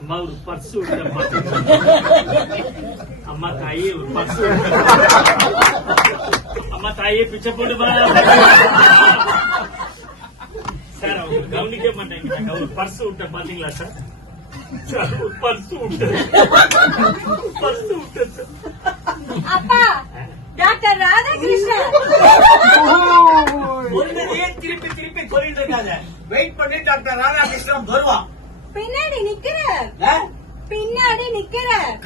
அம்மா ஒரு பர்ஸ் அம்மா தாயே ஒரு பர்ஸ் அம்மா தாயே பிச்சை போடுவா சார் அவங்க கவனிக்க மாட்டேங்கிறாங்க. ஒரு பர்ஸ் விட்ட பாத்தீங்களா சார்? ஒரு பர்ஸ் விட்டேன் அப்பா டாக்டர் ராதாகிருஷ்ணன் ஒன்னதையே திருப்பி திருப்பி சொல்லிட்டு இருக்காத. வெயிட் பண்ணி டாக்டர் ராதாகிருஷ்ணன் வருவான். பின்னாடி நிக்கிற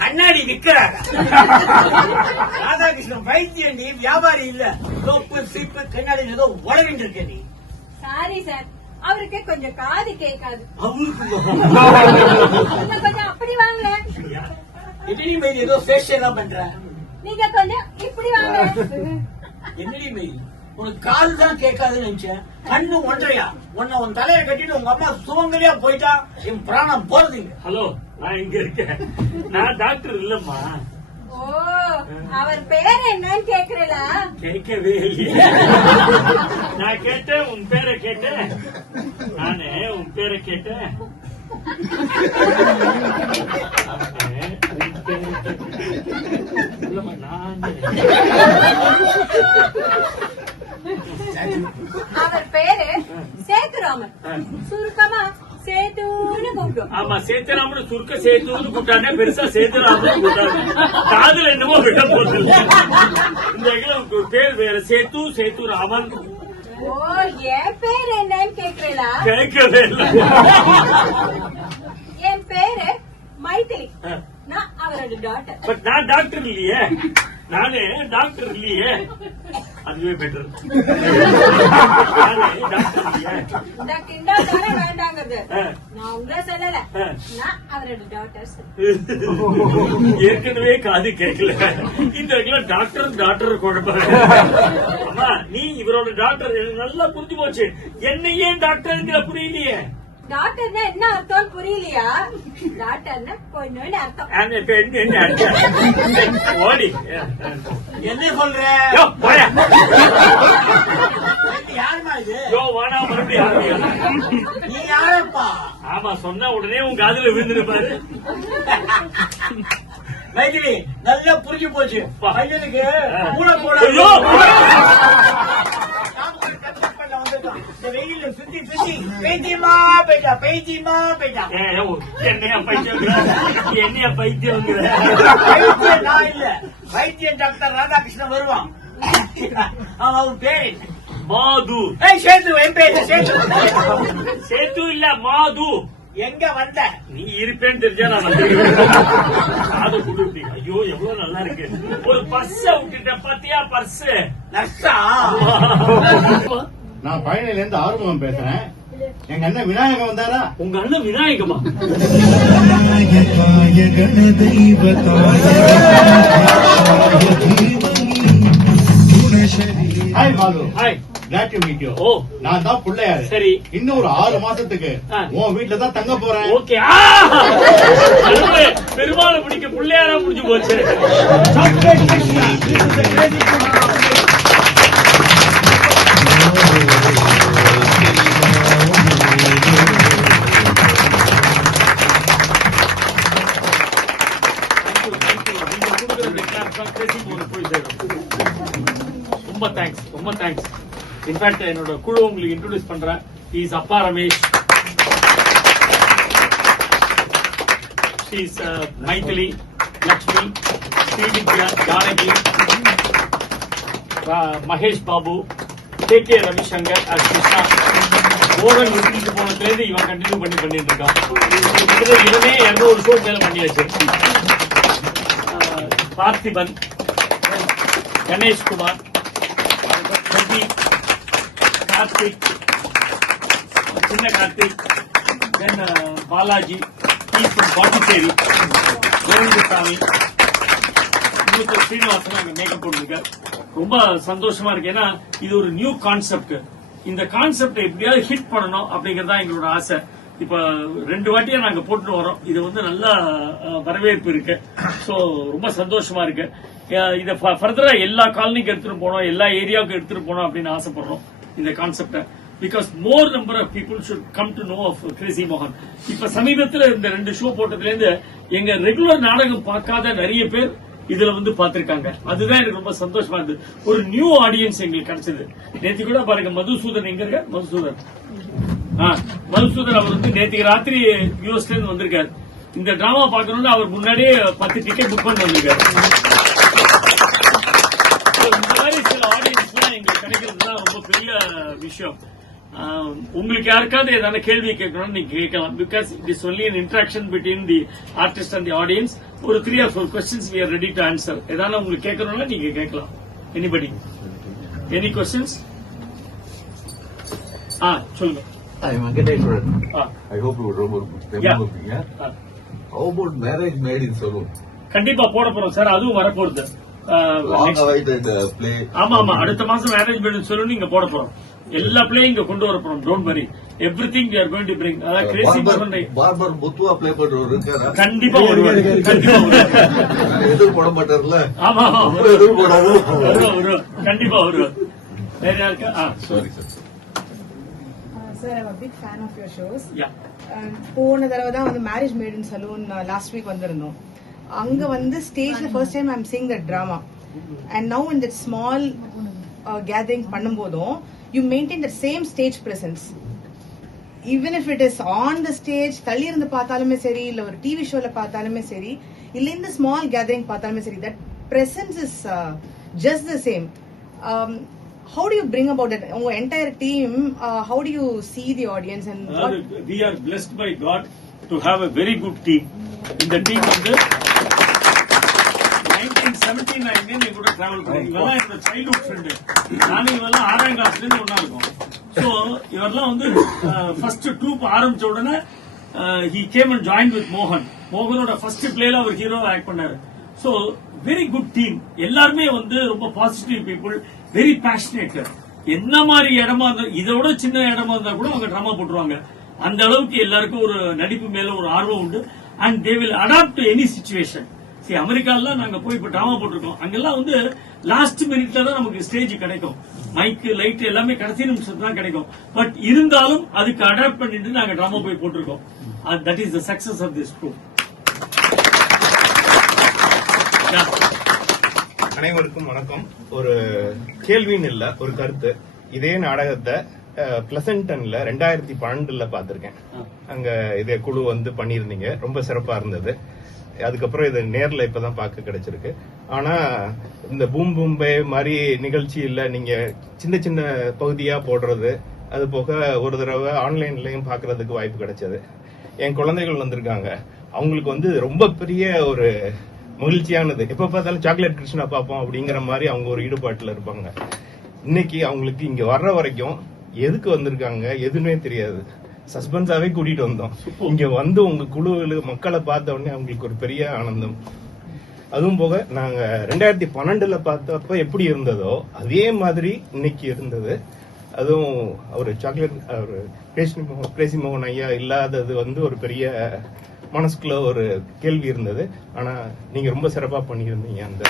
கண்ணாடி நிக்கிறாங்க. ராதாகிருஷ்ணன் வைத்தியம், நீ வியாபாரி இல்ல. சோப்பு சீப்பு கண்ணாடி ஏதோ உடகிட்டு இருக்க நீ. சாரி சார், அவருக்கு கொஞ்சம் காது கேட்காது. அவருக்கு கொஞ்சம் அப்படி வாங்க. என்னடி மெயில் ஏதோ ஃபேஷியலா பண்ற? நீங்க கொஞ்சம் இப்படி வாங்க. என்னடி மெயில், உனக்கு காது தான் கேட்காதுன்னு நினைச்சேன். கண்ணு ஒன்றையா? உன்னை உன் தலையை கட்டிட்டு உங்க அம்மா சுமங்கலியா போயிட்டா என் பிராணம் போறதுங்க. ஹலோ, நான் இங்க இருக்கேன். நான் டாக்டர் இல்லம்மா. ஓ, அவர் பேர் என்னன்னு கேக்குறா? கேட்கவே இல்லையே. நான் கேட்டேன், உன் பேரை கேட்டேன். நானே உன் பேரை கேட்டேன். அவர் பேரு சேதுராமன். சுருக்கமா சேதுன்னு கூப்பிடும். ஆமா, சேத்துராமன் சுருக்க சேத்துன்னு கூப்பிட்டானே, பெருசா சேத்துராமன் கூப்பிட்டாங்க. காதுல என்னமோ விட போறது. இந்த பேர் வேற, சேத்துராமன். ஓ, என் பேர் என்னன்னு கேக்குறா? கேட்கவே இல்லை. என் பேரு மைதிலி. நான் அவரோட டாக்டர். பட் நான் டாக்டர் இல்லையே. நானே டாக்டர் இல்லையே. அதுவே பெட்டர். நானே டாக்டர் இல்லையே. இந்த கிண்டல் தானே வேண்டாங்கிறது. நான் உங்களை சொல்லல, நான் அவரோட டாக்டர். ஏற்கனவே காது கேட்கல. இந்த டாக்டர் குழப்பம். அம்மா, நீ இவரோட டாக்டர் நல்லா புரிஞ்சு போச்சு. என்ன ஏன் டாக்டர் புரியலையே? டாக்டர்னா என்ன அர்த்தம் புரியலையா? டாக்டர்னா பொண்ணுன்னு அர்த்தம். ஓடி என்ன சொல்ற? யாருமா இது? வாடா, மறுபடியும் நீ யாரப்பா? ஆமா, சொன்ன உடனே உங்க காதுல விழுந்துருப்பாரு. மைதிலி, நல்லா புரிஞ்சு போச்சு. பையனுக்கு கூட போட வெயில சுத்தி சுத்தி பைத்தியமா போயிட்டா. என்னையா பைத்தியம்? பைத்தியம் நான் இல்ல, வைத்தியன் டாக்டர் ராதாகிருஷ்ணன் வருவான். அவன் பேரு மாது. சேது. என் பேரு சேத்து இல்ல, மாது. எங்க வந்த? நீ இருப்பேன்னு தெரிஞ்சா நான் அதை கொடுப்பீ. ஐயோ, எவ்வளவு நல்லா இருக்கு. ஒரு பர்ஸ விட்டுட்ட பாத்தியா? பர்ஸ் நர்ஸா? நான் பழனில இருந்து ஆறுமுகம் பேசுறேன். எங்க அண்ணன் விநாயகம் வந்தாரா? உங்க அண்ணன் விநாயகமா? Hi Balu. Hi. Glad to meet you. ஓ, நான் தான் பிள்ளையாரு. சரி. இன்னும் ஒரு 6 மாசத்துக்கு உன் வீட்டுல தான் தங்க போறேன். ஓகே. பெருமாளை பிடிக்க பிள்ளையாரா முடிஞ்சு போச்சு. ரொம்ப தேங்க்ஸ். இன்ஃபேக்ட் என்னோட குழு உங்களுக்கு இன்ட்ரோடியூஸ் பண்றேன். இஸ் அப்பா ரமேஷ், இஸ் மைதிலி, லட்சுமி, ஸ்ரீவித்யா, ஜானகி, மகேஷ் பாபு, கே ரவிசங்கர், கிருஷ்ணா. மோகன் விட்டுட்டு போனதுலேருந்து இவன் கண்டினியூ பண்ணிட்டு இருக்கான். இவனே 200 ஷோ மேல பண்ணியாச்சு. பார்த்திபன், கணேஷ்குமார், கார்த்திக், சின்ன கார்த்திக், தென் பாலாஜி, பாண்டிச்சேரி, கோவிந்தசாமி, இன்னொரு ஸ்ரீனிவாசன் அங்க மேக்கப் போட்டுருக்கார். ரொம்ப சந்தோஷமா இருக்கு. ஏன்னா இது ஒரு நியூ கான்செப்ட். இந்த கான்செப்ட் எப்படியாவது ஹிட் பண்ணணும் அப்படிங்கறதா எங்களோட ஆசை. இப்ப 2 வாட்டியா நாங்க போட்டு வரோம். இது நல்ல வரவேற்பு இருக்கு. சோ ரொம்ப சந்தோஷமா இருக்கு. இத ஃபர்தரா எல்லா காலனிக்கு எடுத்துட்டு போனோம், எல்லா ஏரியாவுக்கு எடுத்துட்டு போனோம் அப்படின்னு ஆசைப்படுறோம் இந்த கான்செப்ட. because more number of people should come to know of Crazy Mohan. இப்ப சமீபத்துல இந்த 2 ஷோ போட்டதுல இருந்து எங்க ரெகுலர் நாடகம் பார்க்காத நிறைய பேர் இதுல வந்து பாத்திருக்காங்க. அதுதான் எனக்கு ரொம்ப சந்தோஷமா இருந்தது. ஒரு நியூ ஆடியன்ஸ் எங்களுக்கு கிடைச்சது. நேத்து கூட பாருங்க, மதுசூதன் எங்க இருக்க? மதுசூதன் அவர் வந்து நேற்று ராத்திரி யூஎஸ்ல இருந்து வந்திருக்காரு. இந்த டிராமா பாக்கணும்னு அவர் முன்னாடியே 10 டிக்கெட் புக் பண்ணி வந்திருக்காரு. இந்த மாதிரி சில ஆடியன்ஸ் எல்லாம் எங்களுக்கு கிடைக்கிறதுதான் ரொம்ப பெரிய விஷயம். உங்களுக்கு யாருக்காவது ஏதாவது கேள்வி கேட்கணும்னு நீங்க கேட்கலாம். Because it is only an interaction between the artist and the audience. ஒரு 3 or 4 questions we are ready to answer. ஏதாவது உங்களுக்கு கேட்கணும்னா நீங்க கேட்கலாம். Anybody? Any questions? சொல்லுங்க. I'm Venkateshwaran. I hope you remember me. Yeah. How about marriage made in saloon? கண்டிப்பா போட போறோம் சார். அதுவும் வரப்போகுது. Long awaited play. ஆமா அடுத்த மாசம் மேனேஜ்மெண்ட் சொல்லி நீங்க போட போறோம். எல்லா பிளேயும் இங்க கொண்டு வர போறோம். Don't worry, everything we are going to bring. அதாவது கிரேசி மோகன் பார்பர் முத்துவா ப்ளே பண்றவர் இருக்காரா? கண்டிப்பா வருவாரு. எதிர் போட மாட்டார்ல? ஆமா எதிர் போடாது. கண்டிப்பா வருவார். வேற யாருக்கா? Sorry sir. Sir, I'm a big fan of your shows. Yeah. போன தடவை தான் வந்து marriage made in saloon last week வந்திருந்தோம். அங்க வந்து ஸ்டேஜ்ல first time I am seeing the drama and now in that small gathering பண்ணும்போதும் you maintain the same stage presence. Even if it is on the stage, தள்ளி இருந்து பார்த்தாலுமே சரி, இல்ல ஒரு டிவி ஷோல பார்த்தாலுமே சரி, இல்ல இந்த ஸ்மால் கேதரிங் பார்த்தாலுமே சரி, that presence is just the same. How do you bring about that? Your entire team, how do you see the audience? And we are blessed by God to have a very good team. In the team வந்து 1979 நீங்க கூட travel பண்ணி இவெல்லாம் என்னோட childhood friend. நானும் இவெல்லாம் 6ஆம் கிளாஸ்ல இருந்து ஒன்னா இருக்கோம். சோ இவரெல்லாம் வந்து ஃபர்ஸ்ட் ட்ரூப் ஆரம்பிச்ச உடனே he came and joined with மோகனோட ஃபர்ஸ்ட் பிளேல அவர் ஹீரோவா ஆக்ட் பண்ணாரு. So very good team. எல்லாருமே வந்து ரொம்ப பாசிட்டிவ் பீப்புள், வெரி பேஷனேட். என்ன மாதிரி இடமா இருந்தா, இதோட சின்ன இடமா இருந்தா கூட அவங்க டிராமா போட்டுருவாங்க. அந்த அளவுக்கு எல்லாருக்கும் ஒரு நடிப்பு மேல ஒரு ஆர்வம் உண்டு. And they will adapt to any situation. சரி, அமெரிக்கால நாங்க போய் இப்ப டிராமா போட்டிருக்கோம். அங்கெல்லாம் வந்து லாஸ்ட் மினிட்ல தான் நமக்கு ஸ்டேஜ் கிடைக்கும். மைக்கு, லைட் எல்லாமே கடைசி நிமிஷத்துல தான் கிடைக்கும். பட் இருந்தாலும் அதுக்கு அடாப்ட் பண்ணிட்டு நாங்க டிராமா போய் போட்டிருக்கோம். That is the success of this show. அனைவருக்கும் வணக்கம். ஒரு கேள்வின்னு இல்ல, ஒரு கருத்து. இதே நாடகத்தை பிளசன்டன்ல 2012 பாத்திருக்கேன். அங்க இதே குழு வந்து பண்ணிருந்தீங்க, ரொம்ப சிறப்பா இருந்தது. அதுக்கப்புறம் இது நேர்ல இப்பதான் பார்க்க கிடைச்சிருக்கு. ஆனா இந்த பூம் பூம்பே மாதிரி நிகழ்ச்சியில நீங்க சின்ன சின்ன பகுதியா போடுறது, அது போக ஒரு தடவை ஆன்லைன்லயும் பாக்குறதுக்கு வாய்ப்பு கிடைச்சது. என் குழந்தைகள் வந்திருக்காங்க, அவங்களுக்கு வந்து ரொம்ப பெரிய ஒரு மகிழ்ச்சியானது. எப்ப பார்த்தாலும் சாக்லேட் கிருஷ்ணா பார்ப்போம் அப்படிங்கிற மாதிரி அவங்க ஒரு ஈடுபாட்டுல இருப்பாங்க. இன்னைக்கு அவங்களுக்கு இங்க வர்ற வரைக்கும் எதுக்கு வந்திருக்காங்க எதுவுமே தெரியாது. சஸ்பென்ஸாவே கூட்டிட்டு வந்தோம். இங்க வந்து உங்க குழுவில் மக்களை பார்த்த உடனே அவங்களுக்கு ஒரு பெரிய ஆனந்தம். அதுவும் போக நாங்க 2012 பார்த்தப்ப எப்படி இருந்ததோ அதே மாதிரி இன்னைக்கு இருந்தது. அதுவும் அவர் சாக்லேட் அவர் கிரேசி மோகன் ஐயா இல்லாதது வந்து ஒரு பெரிய மனசுக்குள்ள ஒரு கேள்வி இருந்தது. ஆனா நீங்க ரொம்ப சிறப்பா பண்ணியிருந்தீங்க. அந்த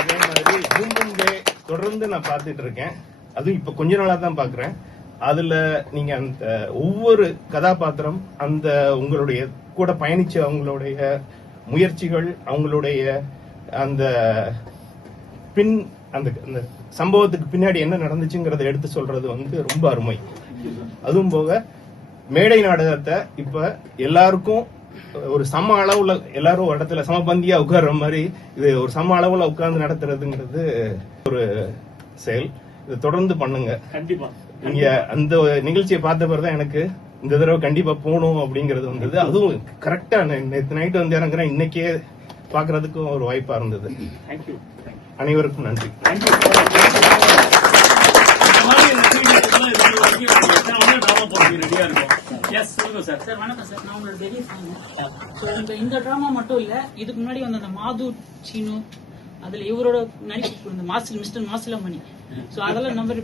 அதே மாதிரி பூம்பும்பே தொடர்ந்து நான் பார்த்துட்டு இருக்கேன். அதுவும் இப்ப கொஞ்ச நாளா தான் பாக்குறேன். அதுல நீங்க அந்த ஒவ்வொரு கதாபாத்திரம், அந்த உங்களுடைய கூட பயணிச்ச அவங்களுடைய முயற்சிகள், அவங்களுடைய அந்த அந்த சம்பவத்துக்கு பின்னாடி என்ன நடந்துச்சுங்கிறத எடுத்து சொல்றது வந்து ரொம்ப அருமை. அதுவும் போக மேடை நாடகத்தை இப்ப எல்லாருக்கும் ஒரு சம அளவுல, எல்லாரும் ஒரு இடத்துல சமபந்தியா உட்கார்ற மாதிரி இது ஒரு சம அளவுல உட்கார்ந்து நடத்துறதுங்கிறது ஒரு செயல். இது தொடர்ந்து பண்ணுங்க. கண்டிப்பா. நீங்க அந்த நிகழ்ச்சியை பார்த்த பிறகுதான் எனக்கு இந்த தடவை கண்டிப்பா போகணும் அப்படிங்கறது வந்தது. அதுவும் கரெக்டா நேற்று நைட்டு வந்து இறங்குறேன், இன்னைக்கே பாக்குறதுக்கும் ஒரு வாய்ப்பா இருந்தது. அனைவருக்கும் நன்றி. ரெடியா இருக்கும். எஸ், சொல்லுங்க சார். சார் வணக்கம் சார், நான் உங்களோட பெரிய ஃபேன். ஸோ இந்த ட்ராமா மட்டும் இல்ல, இதுக்கு முன்னாடி வந்த அந்த மாது சீனு, அதுல இவரோட நடிப்பு இந்த மிஸ்டர் மாசிலமணி, ஸோ அதெல்லாம் நம்பர்.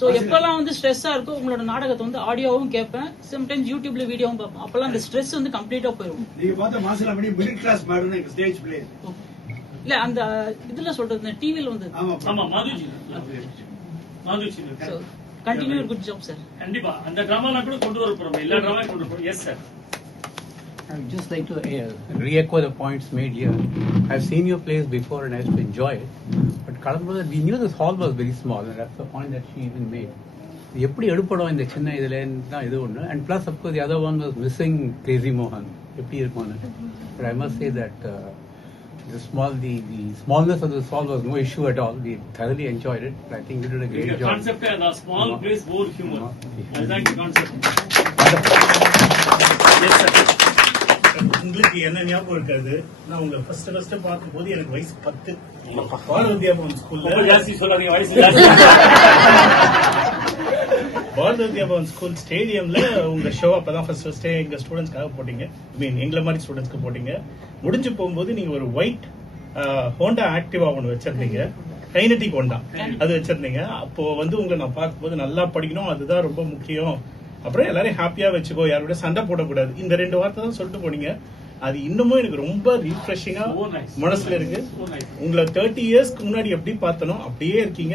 ஸோ எப்பெல்லாம் வந்து ஸ்ட்ரெஸ்ஸா இருக்கோ உங்களோட நாடகத்தை வந்து ஆடியோவும் கேட்பேன், சம்டைம்ஸ் யூடியூப்ல வீடியோவும் பார்ப்பேன். அப்பெல்லாம் அந்த ஸ்ட்ரெஸ் வந்து கம்ப்ளீட்டா போயிடும். நீங்க பார்த்த Masilamani middle class model stage play. இல்ல அந்த இதுல சொல்றது டிவில வந்து ஆமா Madhuji continue good job sir. கண்டிப்பா அந்த டிராமாலாம் கூட கொண்டு வர போறோம், எல்லா டிராமாவும் கொண்டு வரோம். Yes sir. I would just like to re-echo the points made here. I've seen your plays before and I used to enjoy it. But Kalambada, we knew this hall was very small, and that's the point that she even made. எப்படி எடுப்படும் இந்த சின்ன இதுல தான் இது ஒன்று. And plus, of course, the other one was missing Crazy Mohan. எப்படி இருக்கும்னு. But I must say that the smallness of this hall was no issue at all. We thoroughly enjoyed it. I think you did a great job. Concept is the small place more humor. That's the concept. Yes sir. உங்களுக்கு என்ன ஞாபகம் இருக்காது, நான் உங்களை first பார்க்கும் போது எனக்கு வயசு 10. பாரதியாபவன் ஸ்கூல்ல ஜாஸ்தி சொல்லாதீங்க, வயசு ஜாஸ்தி. பாரதியாபவன் ஸ்கூல் ஸ்டேடியம்ல உங்க ஷோ அப்பதான் ஃபர்ஸ்ட் எங்க ஸ்டூடெண்ட்ஸ்க்காக போட்டீங்க. எங்களை மாதிரி ஸ்டூடெண்ட்ஸ்க்கு போட்டீங்க. முடிஞ்சு போகும்போது நீங்க ஒரு ஒயிட் ஹோண்டா ஆக்டிவா ஒன்று வச்சிருந்தீங்க, கைனடிக் ஹோண்டா அது வச்சிருந்தீங்க. அப்போ உங்களை நான் பார்க்கும்போது நல்லா படிக்கணும், அதுதான் ரொம்ப முக்கியம், அப்புறம் எல்லாரையும் ஹாப்பியா வச்சுக்கோ, யாரோட சண்டை போடக்கூடாது, இந்த 2 வார்த்தை தான் சொல்லிட்டு போனீங்க. அது இன்னமும் எனக்கு ரொம்ப ரீஃப்ரெஷிங்கா மனசுல இருக்கு. உங்களை 30 இயர்ஸ்க்கு முன்னாடி எப்படி பார்த்தனோ அப்படியே இருக்கீங்க.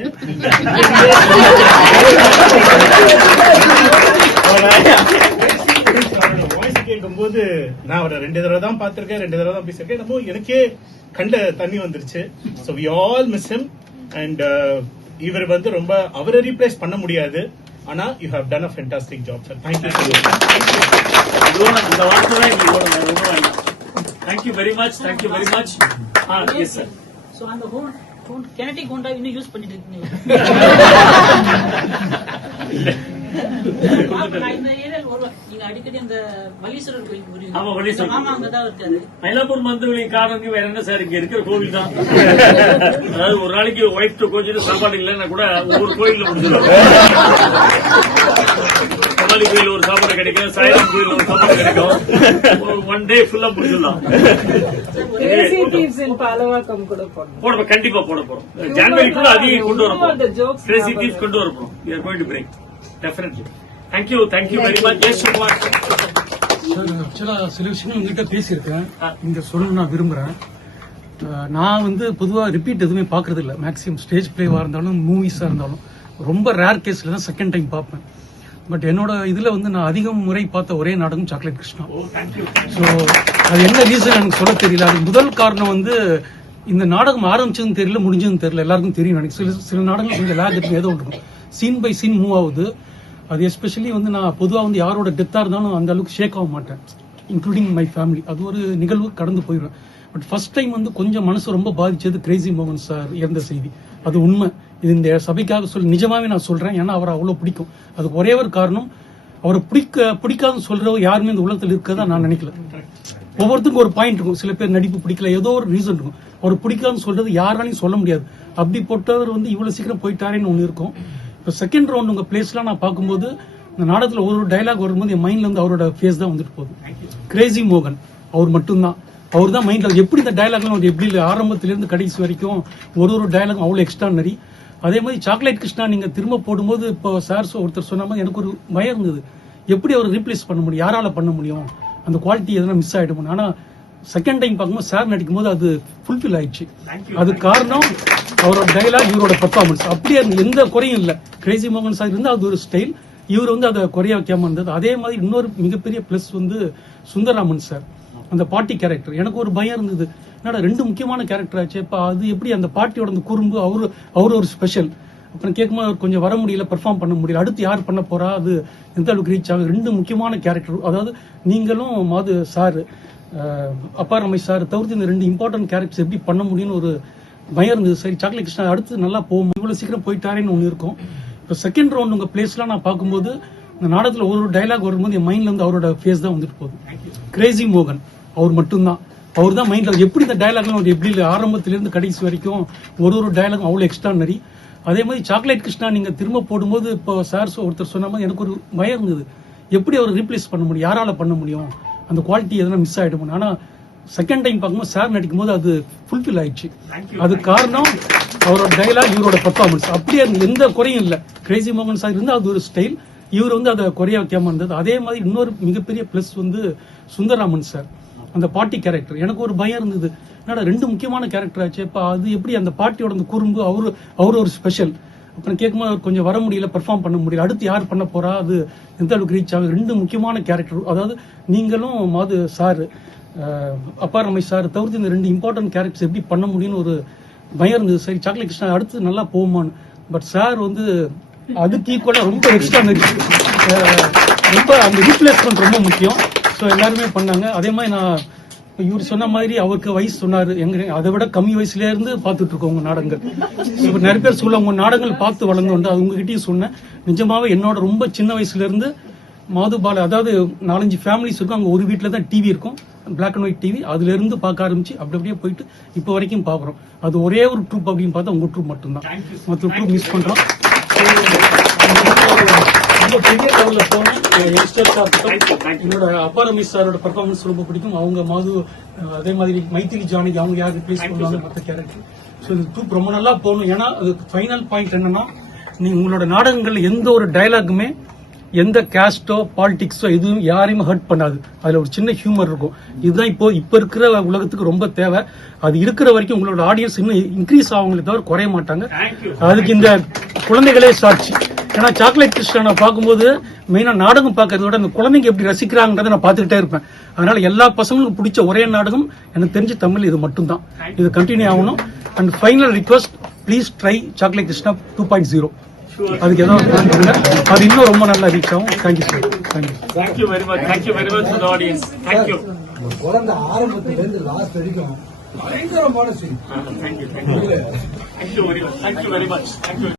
வாய்ஸ் கேட்கும் போது நான் அவரை 2 தடவை தான் பார்த்திருக்கேன், 2 தடவை தான் பேசியிருக்கேன். என்னமோ எனக்கே கண்ட தண்ணி வந்துருச்சு. So we all miss him and இவர் ரொம்ப அவரை ரீப்ளேஸ் பண்ண முடியாது. ஆனா you have done a fantastic job, sir. Thank you. இந்த வார்த்தை தான் எங்களுக்கு ரொம்ப வேண்டாம். Thank you very much. Thank you very much. Yes sir. So அந்த kinetic Honda இன்னும் யூஸ் பண்ணிட்டு இருக்கீங்க. இந்த ஏரியால வருவேன். நீங்க அடிக்கடி அந்த வலீஸ்வரர் கோயில் வருவீங்க. ஆமா, வலீஸ்வரர். ஆமா, அங்கதான் இருக்காரு. மயிலாப்பூர் மந்தவெளி காரணம் வேற என்ன சார், இங்க இருக்கிற கோவில் தான். அதாவது ஒரு நாளைக்கு ஒயிட் கொஞ்சம் சாப்பாடு இல்லைன்னா கூட ஒவ்வொரு கோயில்ல முடிஞ்சிடும். கபாலி கோயில் ஒரு சாப்பாடு கிடைக்கும், சாய்ராம் கோயில் ஒரு சாப்பாடு கிடைக்கும். ஒன் டே ஃபுல்லா முடிச்சிடலாம். போட கண்டிப்பா போட போறோம். ஜனவரிக்குள்ள அதிகம் கொண்டு வர போறோம். கிரேசி தீவ்ஸ் கொண்டு வர போறோம். We are going to break. Definitely. Thank you very much. Yes, Shubham. Sir, ஆக்சுவலா சில விஷயங்கள் உங்ககிட்ட பேசியிருக்கேன், இங்க சொல்ல நான் விரும்புறேன். நான் பொதுவா ரிப்பீட் எதுவுமே பாக்குறது இல்ல. மேக்ஸிமம் ஸ்டேஜ் பிளேவா இருந்தாலும் மூவிஸா இருந்தாலும் ரொம்ப ரேர் கேஸ்ல தான் செகண்ட் டைம் பார்ப்பேன். பட் என்னோட இதுல நான் அதிகம் முறை பார்த்த ஒரே நாடகம் சாக்லேட் கிருஷ்ணா. ஸோ அது என்ன ரீசன் எனக்கு சொல்ல தெரியல. அது முதல் காரணம் இந்த நாடகம் ஆரம்பிச்சதுன்னு தெரியல, முடிஞ்சதுன்னு தெரியல. எல்லாருக்கும் தெரியும் எனக்கு. சில நாடகங்கள் கொஞ்சம் லேக் ஏதோ இருக்கும், சீன் பை சீன் மூவ் ஆகுது. அது எஸ்பெஷலி நான் பொதுவா யாரோட டெத்தா இருந்தாலும் அந்த அளவுக்கு ஷேக் ஆக மாட்டேன், இன்க்ளூடிங் மை ஃபேமிலி. அது ஒரு நிகழ்வு கடந்து போயிடுவேன். பட் ஃபர்ஸ்ட் டைம் கொஞ்சம் மனசு ரொம்ப பாதிச்சது கிரேசி மோகன் சார் இறந்த செய்தி. அது உண்மை. இது இந்த சபைக்காக நிஜமாவே நான் சொல்றேன். ஏன்னா அவரை அவ்வளவு பிடிக்கும். அதுக்கு ஒரே ஒரு காரணம், அவரை பிடிக்காதுன்னு சொல்றவங்க யாருமே இந்த உலகத்தில் இருக்கதான் நான் நினைக்கல. ஒவ்வொருத்தருக்கும் ஒரு பாயிண்ட் இருக்கும். சில பேர் நடிப்பு பிடிக்கல, ஏதோ ஒரு ரீசன் இருக்கும். அவர் பிடிக்காதுன்னு சொல்றது யாராலையும் சொல்ல முடியாது. அப்படி போட்டவர் இவ்வளவு சீக்கிரம் போயிட்டாரேன்னு ஒண்ணு இருக்கும். இப்போ செகண்ட் ரவுண்ட் உங்க பிளேஸ்லாம் நான் பார்க்கும்போது இந்த நாடகத்துல ஒரு டைலாக் வரும்போது என் மைண்ட்ல அவரோட ஃபேஸ் தான் வந்துட்டு போகுது. கிரேசி மோகன் அவர் மட்டும்தான். அவர் தான் மைண்ட்ல எப்படி இந்த டைலாக்லாம் எப்படி ஆரம்பத்திலிருந்து கடைசி வரைக்கும் ஒரு டைலாக் அவ்வளவு எக்ஸ்ட்ரானரி. அதே மாதிரி சாக்லேட் கிருஷ்ணா நீங்க திரும்ப போடும்போது இப்போ சார் ஒருத்தர் சொன்ன மாதிரி எனக்கு ஒரு பயம் இருந்தது, எப்படி அவர் ரீப்ளேஸ் பண்ண முடியும், யாரால பண்ண முடியும், அந்த குவாலிட்டி எதனா மிஸ் ஆயிடும். ஆனா செகண்ட் டைம் பார்க்கும்போது சார் நடிக்கும் போது அது ஃபுல்ஃபில் ஆயிடுச்சு. அது காரணம் அவரோட டைலாக், இவரோட பெர்ஃபார்மன்ஸ். அப்படியே எந்த குறையும் இல்லை. கிரேசி மோகன் சார் இருந்தா அது ஒரு ஸ்டைல், இவர் அதை குறைய வைக்காம இருந்தது. அதே மாதிரி இன்னொரு மிகப்பெரிய பிளஸ் சுந்தரராமன் சார், அந்த பாட்டி கேரக்டர். எனக்கு ஒரு பயம் இருந்தது, என்னடா 2 முக்கியமான கேரக்டர் ஆச்சு, இப்ப அது எப்படி அந்த பாட்டியோட அந்த குறும்பு, அவரு ஒரு ஸ்பெஷல். அப்புறம் கேட்கும்போது அவர் கொஞ்சம் வர முடியல, பெர்ஃபார்ம் பண்ண முடியல, அடுத்து யார் பண்ண போறா, அது எந்த அளவுக்கு ரீச் ஆகுது. 2 முக்கியமான கேரக்டர், அதாவது நீங்களும் மாது சார், அப்பா ரமேஷ் சார் தவிர்த்து இந்த 2 இம்பார்ட்டன்ட் கேரக்டர்ஸ் எப்படி பண்ண முடியும்னு ஒரு பயம் இருந்தது. சரி, சாக்லேட் கிருஷ்ணா அடுத்து நல்லா போகும், இவ்வளவு சீக்கிரம் போயிட்டாரேன்னு ஒண்ணு இருக்கும். இப்போ செகண்ட் ரவுண்ட் உங்க பிளேஸ்லாம் நான் பார்க்கும்போது இந்த நாடகத்துல ஒரு டைலாக் வரும்போது என் மைண்ட்ல அவரோட ஃபேஸ் தான் வந்துட்டு போகுது. கிரேசி மோகன் அவர் மட்டும்தான். அவர் தான் மைண்ட்ல எப்படி இந்த டைலாக்லாம் எப்படி ஆரம்பத்திலிருந்து கடைசி வரைக்கும் ஒரு டைலாக் அவ்வளவு எக்ஸ்ட்ரானரி. அதே மாதிரி சாக்லேட் கிருஷ்ணா நீங்க திரும்ப போடும்போது இப்போ சார் ஒருத்தர் சொன்ன மாதிரி எனக்கு ஒரு பயம் இருந்தது, எப்படி அவர் ரீப்ளேஸ் பண்ண முடியும், யாரால பண்ண முடியும், அந்த குவாலிட்டி எதனா மிஸ் ஆயிடும். ஆனா செகண்ட் டைம் பார்க்கும்போது சார் நடிக்கும் போது அது ஃபுல்ஃபில் ஆயிடுச்சு. அது காரணம் அவரோட டைலாக், இவரோட பெர்ஃபார்மன்ஸ். அப்படியே எந்த குறையும் இல்லை. கிரேசி மோகன் சார் இருந்தா அது ஒரு ஸ்டைல், இவர் அதை குறைய வைக்காம இருந்தது. அதே மாதிரி இன்னொரு மிகப்பெரிய பிளஸ் சுந்தரராமன் சார், அந்த பாட்டி கேரக்டர் எனக்கு ஒரு பயம் இருந்தது. என்னடா 2 முக்கியமான கேரக்டர் ஆச்சு, இப்ப அது எப்படி அந்த பாட்டியோட அந்த குறும்பு, அவரு ஒரு ஸ்பெஷல். அப்புறம் கேட்கும்போது அவர் கொஞ்சம் வர முடியல, பெர்ஃபார்ம் பண்ண முடியல, அடுத்து யார் பண்ண போறா, அது எந்த அளவுக்கு ரீச் ஆகுது. 2 முக்கியமான கேரக்டர், அதாவது நீங்களும் மாது சார், அப்பார் ரமேஷ் சார் தவிர்த்து இந்த 2 இம்பார்ட்டன்ட் கேரக்டர்ஸ் எப்படி பண்ண முடியும்னு ஒரு பயம் இருந்தது. சரி சாக்லேட் கிருஷ்ணா அடுத்து நல்லா போகுமான்னு. பட் சார் வந்து அதுக்கு ஈக்குவலா ரொம்ப எக்ஸ்ட்ரா ரொம்ப அந்த ரீப்ளேஸ்மெண்ட் ரொம்ப முக்கியம். ஸோ எல்லாருமே பண்ணாங்க. அதே மாதிரி நான் இவர் சொன்ன மாதிரி அவருக்கு வயசு சொன்னாரு, எங்க அதை விட கம்மி வயசுல இருந்து பார்த்துட்டு இருக்கோம் உங்க நாடகங்கள். இப்ப நிறைய பேர் சொல்ல உங்க நாடகங்கள் பார்த்து வளர்ந்து அது உங்ககிட்டயும் சொன்னேன். நிஜமாவே என்னோட ரொம்ப சின்ன வயசுல இருந்து மாதுபால, அதாவது 4-5 ஃபேமிலிஸ் இருக்கும், அங்க ஒரு வீட்டுல தான் டிவி இருக்கும், பிளாக் அண்ட் ஒயிட் டிவி. அதுல இருந்து பார்க்க ஆரம்பிச்சு அப்படி அப்படியே போயிட்டு இப்போ வரைக்கும் பாக்குறோம். அது ஒரே ஒரு ட்ரூப் அப்படின்னு பார்த்தா உங்க ட்ரூப் மட்டும்தான். மற்ற ட்ரூப் மிஸ் பண்றோம். ரொம்ப பெரிய லெவல்ல போனோம். யங்ஸ்டர்ஸா இருக்கட்டும், என்னோட அப்பா ரமேஷ் சாரோட பெர்ஃபார்மன்ஸ் ரொம்ப பிடிக்கும். அவங்க மாது, அதே மாதிரி மைத்திலி ஜானகி, அவங்க யார் ரிப்ளேஸ் பண்ணுவாங்க மற்ற கேரக்டர். ஸோ இந்த ட்ரூப் ரொம்ப நல்லா போகணும். ஏன்னா அது ஃபைனல் பாயிண்ட் என்னன்னா, நீங்க உங்களோட நாடகங்கள்ல எந்த ஒரு டயலாகுமே எந்த கேஸ்டோ பாலிடிக்ஸோ எதுவும் யாரையுமே ஹர்ட் பண்ணாது. அதுல ஒரு சின்ன ஹியூமர் இருக்கும். இதுதான் இப்ப இருக்கிற உலகத்துக்கு ரொம்ப தேவை. அது இருக்கிற வரைக்கும் உங்களோட ஆடியன்ஸ் இன்னும் இன்க்ரீஸ் ஆகுங்களே தவிர குறைய மாட்டாங்க. அதுக்கு இந்த குழந்தைகளே சாட்சி. ஏன்னா சாக்லேட் கிருஷ்ணா பார்க்கும்போது மெயினா நாடகம் பார்க்கறத விட அந்த குழந்தைங்க எப்படி ரசிக்கிறாங்கன்றதை நான் பார்த்துக்கிட்டே இருப்பேன். அதனால எல்லா பசங்களுக்கும் பிடிச்ச ஒரே நாடகம் எனக்கு தெரிஞ்ச தமிழ் இது மட்டும்தான். இது கண்டினியூ ஆகணும். And final request, please try chocolate Krishna 2.0. அதுக்கு ஏதாவது பிளான் பண்ணுங்க, அது இன்னும் ரொம்ப நல்லா ரீச் ஆகும். Thank you sir. Thank you very much. Thank you very much to the audience. Thank you. குழந்தை ஆரம்பத்துல இருந்து லாஸ்ட் வரைக்கும் பயங்கரமான scene. Thank you very much. Thank you very much. Thank you.